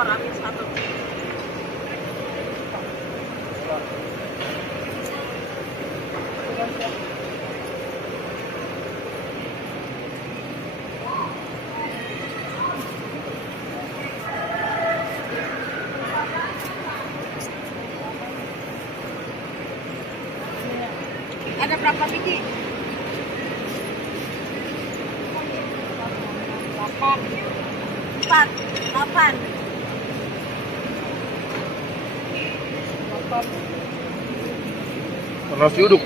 telur, ambil satu. Ada berapa biji? 8. 4, 8. Nasi uduk.